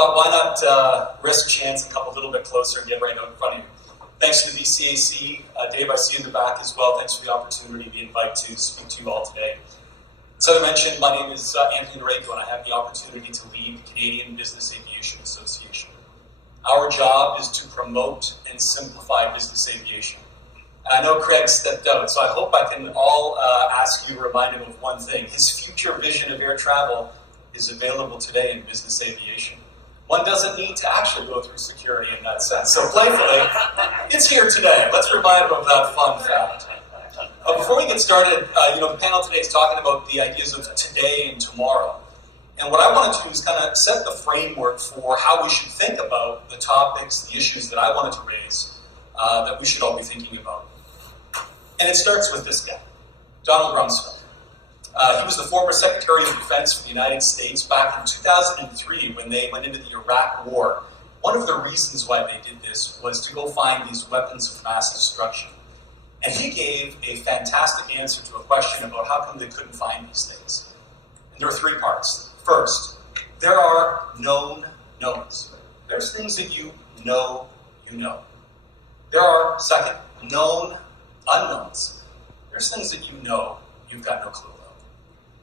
thought, why not risk chance and come a little bit closer and get right out in front of you. Thanks to the VCAC, Dave, I see you in the back as well. Thanks for the opportunity, the invite to speak to you all today. As I mentioned, my name is Anthony Noreyko, and I have the opportunity to lead the Canadian Business Aviation Association. Our job is to promote and simplify business aviation. And I know Craig stepped out, so I hope I can all ask you to remind him of one thing. His future vision of air travel is available today in business aviation. One doesn't need to actually go through security in that sense. So playfully, it's here today. Let's remind him of that fun fact. Before we get started, the panel today is talking about the ideas of today and tomorrow. And what I want to do is kind of set the framework for how we should think about the topics, the issues that I wanted to raise, that we should all be thinking about. And it starts with this guy, Donald Rumsfeld. He was the former Secretary of Defense for the United States back in 2003 when they went into the Iraq War. One of the reasons why they did this was to go find these weapons of mass destruction. And he gave a fantastic answer to a question about how come they couldn't find these things. And there are three parts. First, there are known knowns. There's things that you know you know. There are, second, known unknowns. There's things that you know you've got no clue about.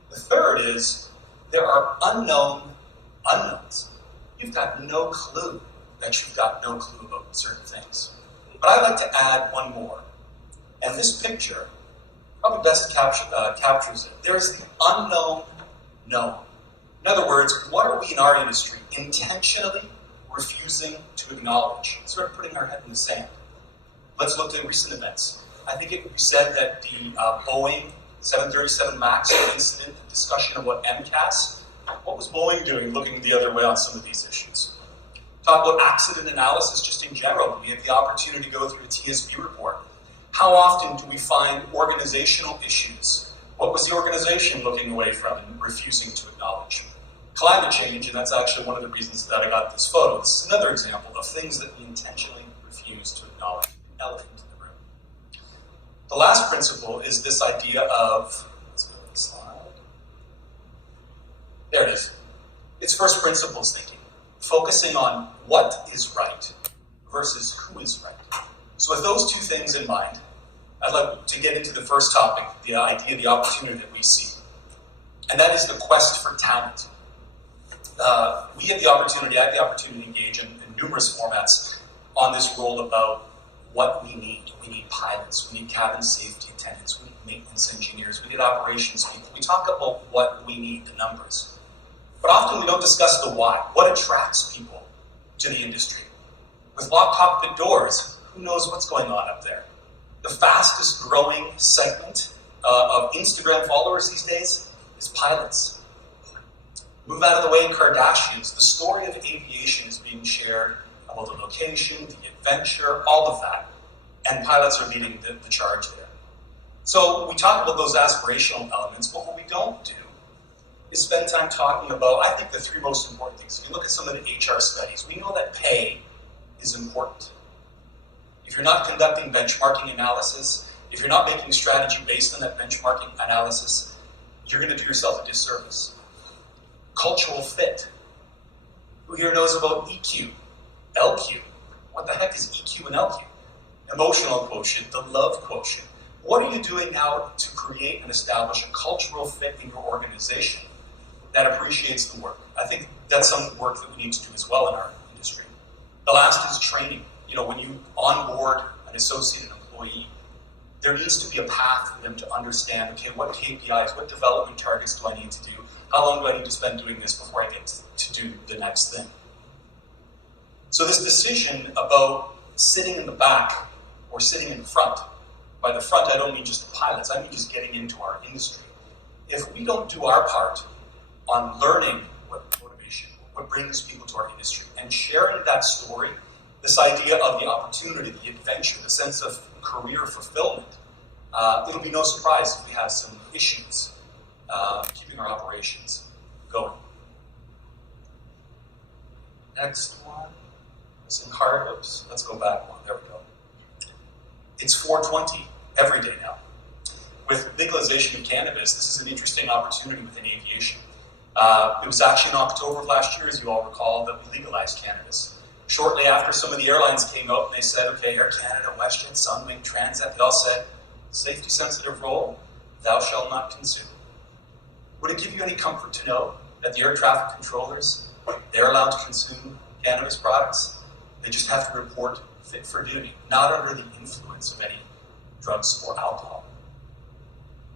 The third is there are unknown unknowns. You've got no clue that you've got no clue about certain things. But I'd like to add one more. And this picture probably best captures it. There is the unknown known. In other words, what are we in our industry intentionally refusing to acknowledge? Sort of putting our head in the sand. Let's look at recent events. I think it could be said that the Boeing 737 MAX incident, the discussion about MCAS, what was Boeing doing looking the other way on some of these issues? Talk about accident analysis just in general. We have the opportunity to go through the TSB report. How often do we find organizational issues? What was the organization looking away from and refusing to acknowledge? Climate change, and that's actually one of the reasons that I got this photo. This is another example of things that we intentionally refuse to acknowledge. Elephant in the room. The last principle is this idea of, let's go to the slide. There it is. It's first principles thinking, focusing on what is right versus who is right. So with those two things in mind, I'd like to get into the first topic, the idea, the opportunity that we see. And that is the quest for talent. I have the opportunity to engage in numerous formats on this role about what we need. We need pilots, we need cabin safety attendants, we need maintenance engineers, we need operations people. We talk about what we need, the numbers. But often we don't discuss the why. What attracts people to the industry? With locked cockpit doors, who knows what's going on up there? The fastest growing segment of Instagram followers these days is pilots. Move out of the way, Kardashians. The story of aviation is being shared about the location, the adventure, all of that. And pilots are leading the charge there. So we talk about those aspirational elements, but what we don't do is spend time talking about, I think, the three most important things. If you look at some of the HR studies, we know that pay is important. If you're not conducting benchmarking analysis, if you're not making strategy based on that benchmarking analysis, you're going to do yourself a disservice. Cultural fit. Who here knows about EQ, LQ? What the heck is EQ and LQ? Emotional quotient, the love quotient. What are you doing now to create and establish a cultural fit in your organization that appreciates the work? I think that's some work that we need to do as well in our industry. The last is training. When you onboard an associate, an employee, there needs to be a path for them to understand, okay, what KPIs, what development targets do I need to do? How long do I need to spend doing this before I get to do the next thing? So this decision about sitting in the back or sitting in front, by the front I don't mean just the pilots, I mean just getting into our industry. If we don't do our part on learning what motivation, what brings people to our industry, and sharing that story, this idea of the opportunity, the adventure, the sense of career fulfillment, it'll be no surprise if we have some issues keeping our operations going. Next one. Some hard hoops. Let's go back one. There we go. It's 420 every day now. With legalization of cannabis, this is an interesting opportunity within aviation. It was actually in October of last year, as you all recall, that we legalized cannabis. Shortly after, some of the airlines came out and they said, okay, Air Canada, WestJet, Sunwing, Transat, they all said, safety-sensitive role, thou shalt not consume. Would it give you any comfort to know that the air traffic controllers, they're allowed to consume cannabis products? They just have to report fit for duty, not under the influence of any drugs or alcohol.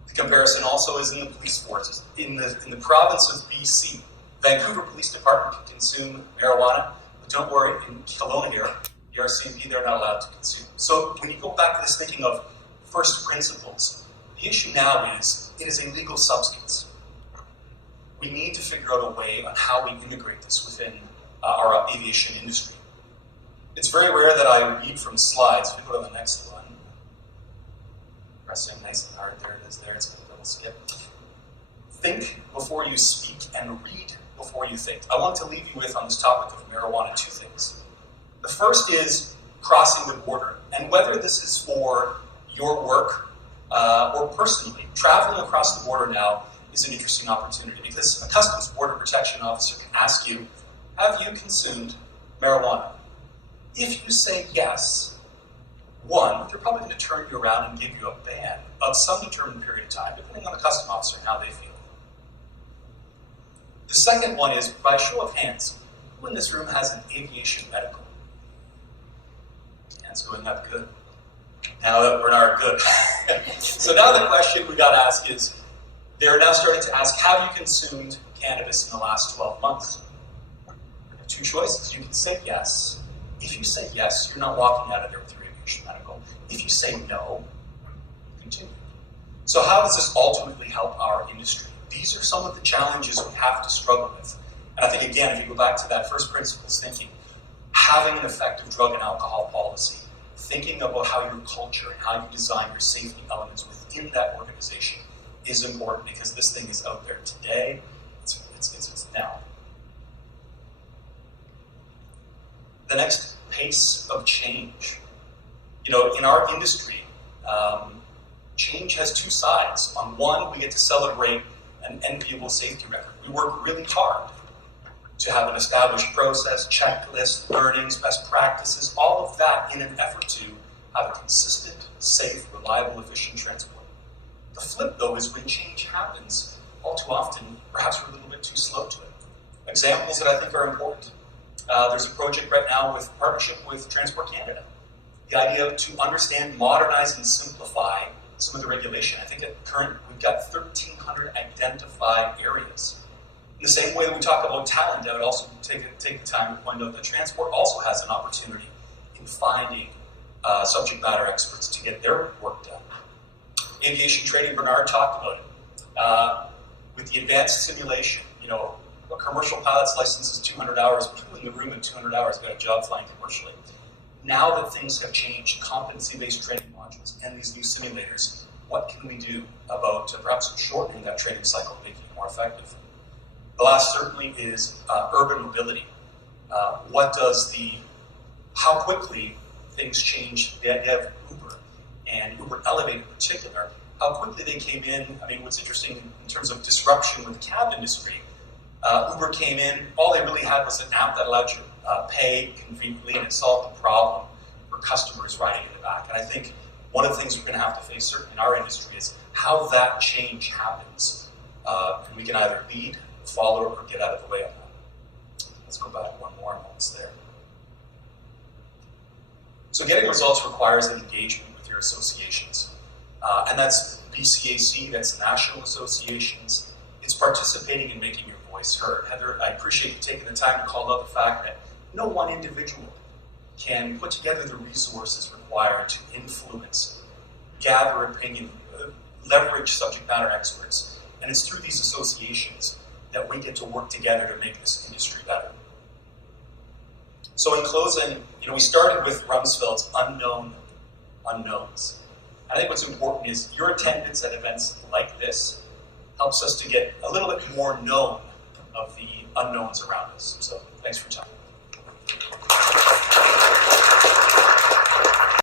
The comparison also is in the police forces. In the province of BC, Vancouver Police Department can consume marijuana, but don't worry, in Kelowna here, the RCMP, they're not allowed to consume. So when you go back to this thinking of first principles, the issue now is it is a legal substance. We need to figure out a way on how we integrate this within our aviation industry. It's very rare that I read from slides. If we go to the next one, pressing nice and hard, there it is there, it's a little skip. Think before you speak and read before you think. I want to leave you with, on this topic of marijuana, two things. The first is crossing the border, and whether this is for your work or personally, traveling across the border now is an interesting opportunity because a Customs Border Protection officer can ask you, have you consumed marijuana? If you say yes, one, they're probably going to turn you around and give you a ban of some determined period of time, depending on the customs officer and how they feel. The second one is, by a show of hands, who in this room has an aviation medical? Hands going up, good. Now that Bernard, good. So now the question we got to ask is, they're now starting to ask, have you consumed cannabis in the last 12 months? You have two choices. You can say yes. If you say yes, you're not walking out of there with your aviation medical. If you say no, continue. So how does this ultimately help our industry? These are some of the challenges we have to struggle with. And I think, again, if you go back to that first principles thinking, having an effective drug and alcohol policy, thinking about how your culture and how you design your safety elements within that organization is important because this thing is out there today, it's now. The next, pace of change. You know, in our industry, change has two sides. On one, we get to celebrate an enviable safety record. We work really hard to have an established process, checklist, learnings, best practices, all of that in an effort to have a consistent, safe, reliable, efficient transport. The flip, though, is when change happens, all too often, perhaps we're a little bit too slow to it. Examples that I think are important. There's a project right now with partnership with Transport Canada. The idea to understand, modernize, and simplify some of the regulation. I think at current, we've got 1,300 identified areas. In the same way that we talk about talent, I would also take the time to point out that transport also has an opportunity in finding subject matter experts to get their work done. Aviation training, Bernard talked about it. With the advanced simulation, you know, a commercial pilot's license is 200 hours. People in the room at 200 hours got a job flying commercially. Now that things have changed, competency-based training modules and these new simulators, what can we do about perhaps shortening that training cycle, making it more effective? The last certainly is urban mobility. How quickly things change, the idea of Uber and Uber Elevate in particular, how quickly they came in. I mean, what's interesting in terms of disruption with the cab industry, Uber came in, all they really had was an app that allowed you to pay conveniently, and it solved the problem for customers riding in the back. And I think one of the things we're going to have to face, certainly in our industry, is how that change happens. And we can either lead, follow, or get out of the way on that. Let's go back one more and it's there. So getting results requires an engagement with your associations. And that's BCAC, that's national associations. It's participating and making your voice heard. Heather, I appreciate you taking the time to call out the fact that no one individual can put together the resources required to influence, gather opinion, leverage subject matter experts. And it's through these associations that we get to work together to make this industry better. So in closing, we started with Rumsfeld's unknown unknowns. I think what's important is your attendance at events like this helps us to get a little bit more known of the unknowns around us. So thanks for your time.